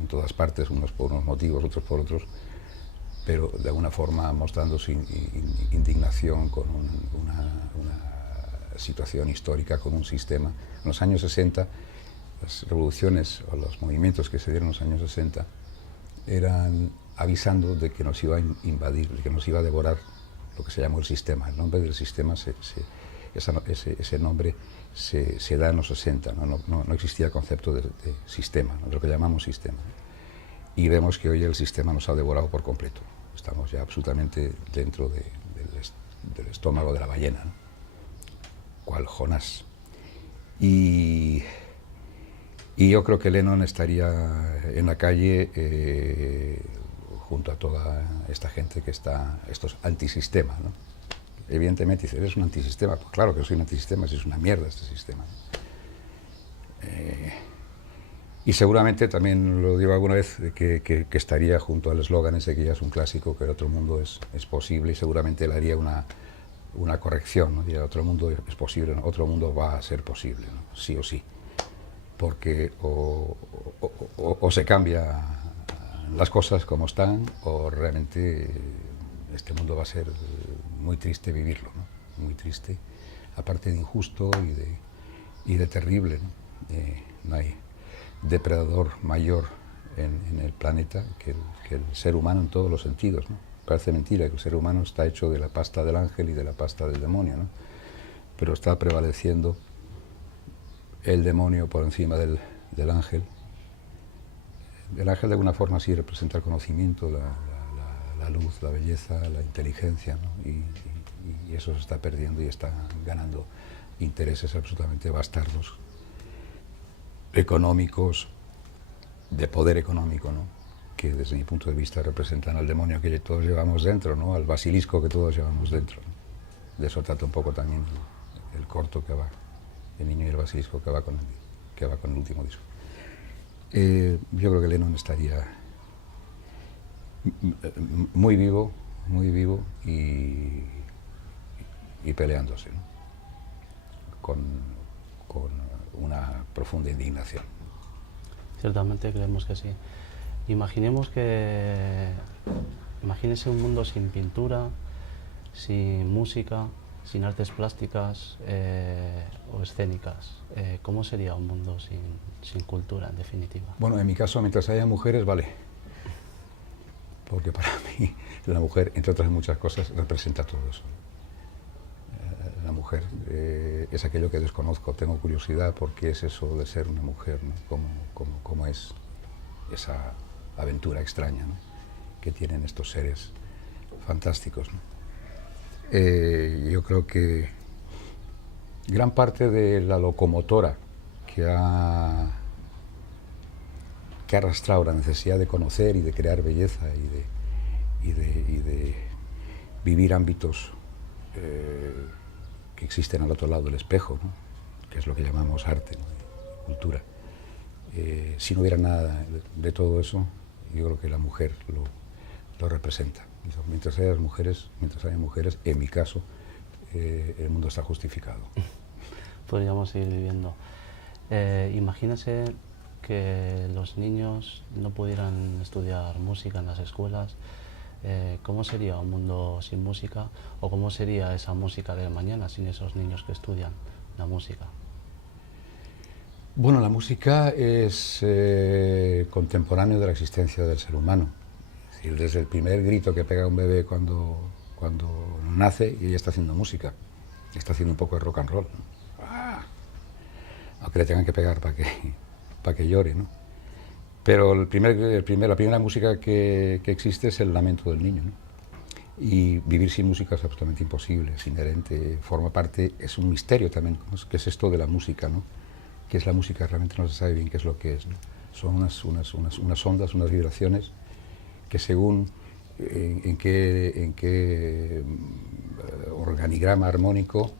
en todas partes, unos por unos motivos, otros por otros, pero de alguna forma mostrando su indignación con una situación histórica, con un sistema. En los años 60, las revoluciones o los movimientos que se dieron en los años 60 eran avisando de que nos iba a invadir, de que nos iba a devorar lo que se llamó el sistema. El nombre del sistema ese nombre se da en los 60, no existía el concepto de sistema, de lo que llamamos sistema. Y vemos que hoy el sistema nos ha devorado por completo. Estamos ya absolutamente dentro del estómago de la ballena, ¿no? Cual Jonás. Y yo creo que Lennon estaría en la calle junto a toda esta gente que está, estos antisistemas, ¿no? Evidentemente dice, ¿eres un antisistema? Pues claro que soy un antisistema, si es una mierda este sistema. Y seguramente, también lo digo alguna vez, que estaría junto al eslogan ese que ya es un clásico, que el otro mundo es posible, y seguramente él haría una corrección, ¿no? Diría, otro mundo es posible, ¿no? Otro mundo va a ser posible, ¿no? Sí o sí. Porque o se cambia las cosas como están, o realmente este mundo va a ser muy triste vivirlo, ¿no? Muy triste, aparte de injusto y de terrible, ¿no? No hay depredador mayor en el planeta que el ser humano en todos los sentidos, ¿no? Parece mentira que el ser humano está hecho de la pasta del ángel y de la pasta del demonio, ¿no? Pero está prevaleciendo el demonio por encima del ángel. El ángel de alguna forma sí representa el conocimiento, la luz, la belleza, la inteligencia, ¿no? Y eso se está perdiendo y está ganando intereses absolutamente bastardos, económicos, de poder económico, ¿no? Que desde mi punto de vista representan al demonio que todos llevamos dentro, ¿no? Al basilisco que todos llevamos dentro, ¿no? De eso trata un poco también el corto que va, El niño y el basilisco, que va con el último disco. Yo creo que Lennon estaría muy vivo y peleándose, ¿no? Con una profunda indignación. Ciertamente creemos que sí. Imagínese un mundo sin pintura, sin música, sin artes plásticas o escénicas. ¿Cómo sería un mundo sin cultura, en definitiva? Bueno, en mi caso, mientras haya mujeres, vale. Porque para mí la mujer, entre otras muchas cosas, representa todo eso. La mujer es aquello que desconozco, tengo curiosidad por qué es eso de ser una mujer, ¿no? ¿Cómo es esa aventura extraña, ¿no? Que tienen estos seres fantásticos, ¿no? Yo creo que gran parte de la locomotora que ha arrastrado la necesidad de conocer y de crear belleza y de vivir ámbitos que existen al otro lado del espejo, ¿no? Que es lo que llamamos arte, ¿no? Cultura. Si no hubiera nada de todo eso, yo creo que la mujer lo representa. Mientras haya mujeres, en mi caso, el mundo está justificado. Podríamos seguir viviendo. Imagínese que los niños no pudieran estudiar música en las escuelas. ¿Cómo sería un mundo sin música? ¿O cómo sería esa música de mañana sin esos niños que estudian la música? Bueno, la música es contemporáneo de la existencia del ser humano. Es decir, desde el primer grito que pega un bebé cuando nace, y ella está haciendo música, está haciendo un poco de rock and roll, ¿no? Aunque le tengan que pegar para que llore, ¿no? Pero la primera música que existe es el lamento del niño, ¿no? Y vivir sin música es absolutamente imposible, es inherente, forma parte, es un misterio también, ¿no? ¿Qué es esto de la música, ¿no? ¿Qué es la música? Realmente no se sabe bien qué es lo que es, ¿no? Son unas ondas, unas vibraciones que según en qué organigrama armónico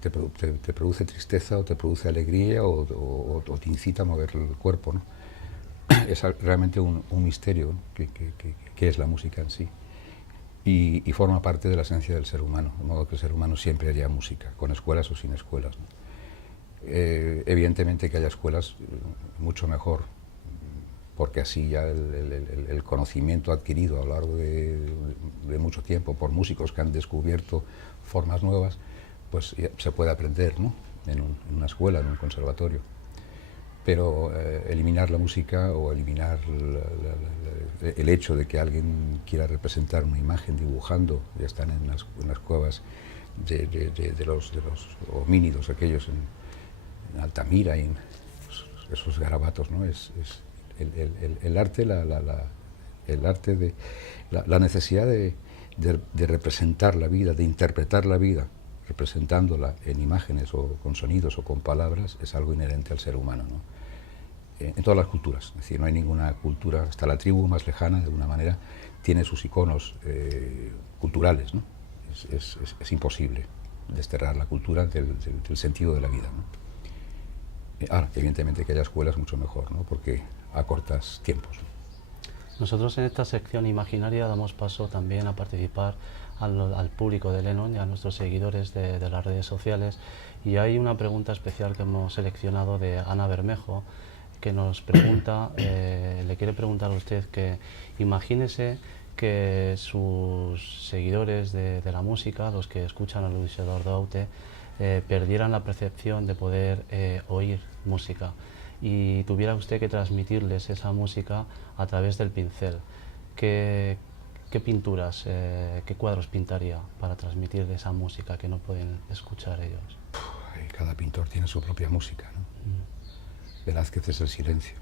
te produce tristeza o te produce alegría o te incita a mover el cuerpo, ¿no? Es realmente un misterio, ¿no? que es la música en sí. Y forma parte de la esencia del ser humano, de modo que el ser humano siempre haría música, con escuelas o sin escuelas, ¿no? Evidentemente que haya escuelas, mucho mejor, porque así ya el conocimiento adquirido a lo largo de mucho tiempo por músicos que han descubierto formas nuevas, pues se puede aprender, ¿no? en una escuela, en un conservatorio. Pero eliminar la música o eliminar el hecho de que alguien quiera representar una imagen dibujando, ya están en las cuevas de los homínidos aquellos en Altamira y en esos garabatos, ¿no? Es el arte, el arte de la necesidad de representar la vida, de interpretar la vida, representándola en imágenes o con sonidos o con palabras, es algo inherente al ser humano, ¿no? En todas las culturas, es decir, no hay ninguna cultura, hasta la tribu más lejana, de alguna manera, tiene sus iconos culturales, ¿no? Es imposible desterrar la cultura del sentido de la vida, ¿no? Ahora, evidentemente que haya escuelas mucho mejor, ¿no? Porque acortas tiempos. Nosotros en esta sección imaginaria damos paso también a participar al público de Lennon y a nuestros seguidores de las redes sociales, y hay una pregunta especial que hemos seleccionado de Ana Bermejo, que nos pregunta, le quiere preguntar a usted que imagínese que sus seguidores de la música, los que escuchan a Luis Eduardo Aute, perdieran la percepción de poder oír música y tuviera usted que transmitirles esa música a través del pincel. ¿Qué pinturas, qué cuadros pintaría para transmitir esa música que no pueden escuchar ellos? Cada pintor tiene su propia música, ¿no? Velázquez es el silencio,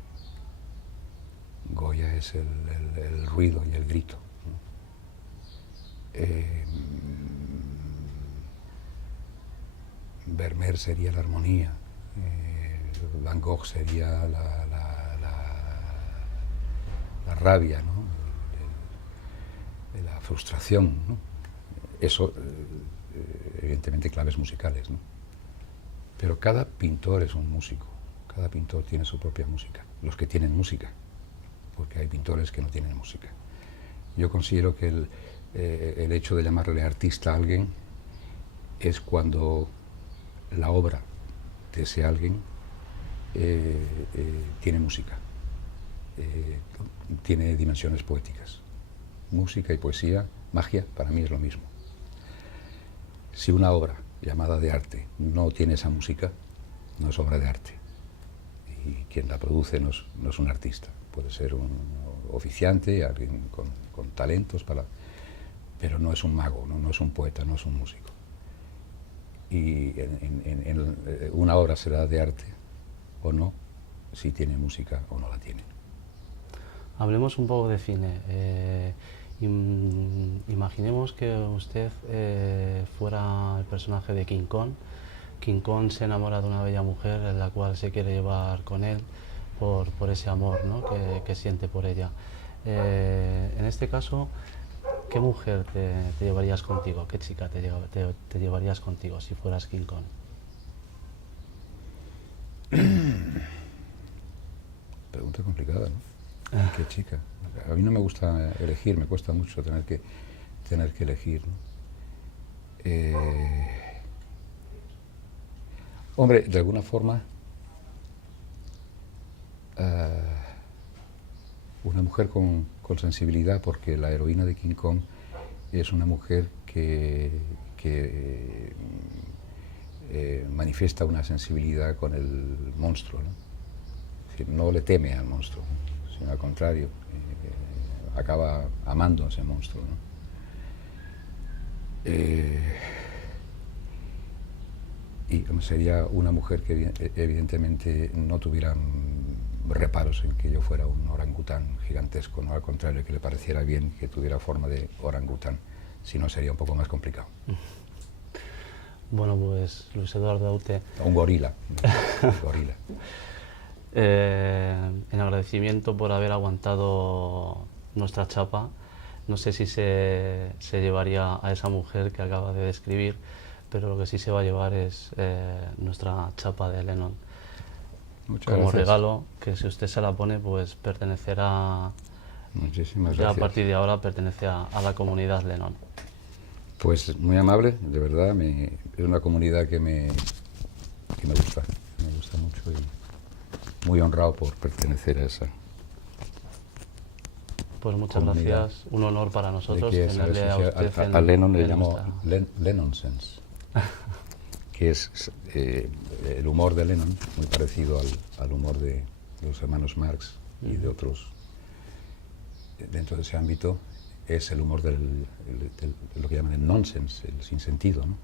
Goya es el ruido y el grito, ¿no? Vermeer sería la armonía, Van Gogh sería la rabia, ¿no? La frustración, ¿no? Eso, evidentemente, claves musicales, ¿no? Pero cada pintor es un músico, cada pintor tiene su propia música, los que tienen música, porque hay pintores que no tienen música. Yo considero que el hecho de llamarle artista a alguien es cuando la obra de ese alguien tiene música, tiene dimensiones poéticas. Música y poesía, magia, para mí es lo mismo. Si una obra llamada de arte no tiene esa música, no es obra de arte. Y quien la produce no es un artista. Puede ser un oficiante, alguien con talentos, pero no es un mago, no es un poeta, no es un músico. Y una obra será de arte o no si tiene música o no la tiene. Hablemos un poco de cine. Imaginemos que usted fuera el personaje de King Kong. King Kong se enamora de una bella mujer en la cual se quiere llevar con él por ese amor, ¿no? que siente por ella. En este caso, ¿qué mujer te llevarías contigo? ¿Qué chica te llevarías contigo si fueras King Kong? Pregunta complicada, ¿no? ¿Qué chica? A mí no me gusta elegir, me cuesta mucho tener que elegir, ¿no? Hombre, de alguna forma, una mujer con sensibilidad, porque la heroína de King Kong es una mujer que manifiesta una sensibilidad con el monstruo, ¿no? Es decir, no le teme al monstruo, ¿no? Sino al contrario, acaba amando a ese monstruo, ¿no? Y sería una mujer que evidentemente no tuviera reparos en que yo fuera un orangután gigantesco, no, al contrario, que le pareciera bien que tuviera forma de orangután, si no sería un poco más complicado. Bueno, pues Luis Eduardo Aute. Un gorila. Gorila. En agradecimiento por haber aguantado nuestra chapa, no sé si se llevaría a esa mujer que acaba de describir, pero lo que sí se va a llevar es nuestra chapa de Lennon. Muchas como gracias. regalo, que si usted se la pone, pues pertenecerá. Muchísimas ya gracias. a partir de ahora pertenece a la comunidad Lennon. Pues muy amable, de verdad, es una comunidad que me gusta mucho y muy honrado por pertenecer a esa. Pues muchas comunidad. Gracias, un honor para nosotros Que tenerle a usted a Lennon le llamo nuestra... Lennonsense, que es el humor de Lennon, muy parecido al humor de los hermanos Marx y de otros dentro de ese ámbito, es el humor de lo que llaman el nonsense, el sinsentido, ¿no?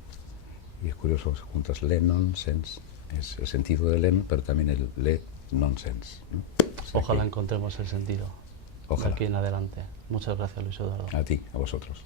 Y es curioso, juntas le nonsense, es el sentido de Len, pero también el le nonsense, ¿no? O sea Ojalá encontremos el sentido. Ojalá. Aquí en adelante. Muchas gracias, Luis Eduardo. A ti, a vosotros.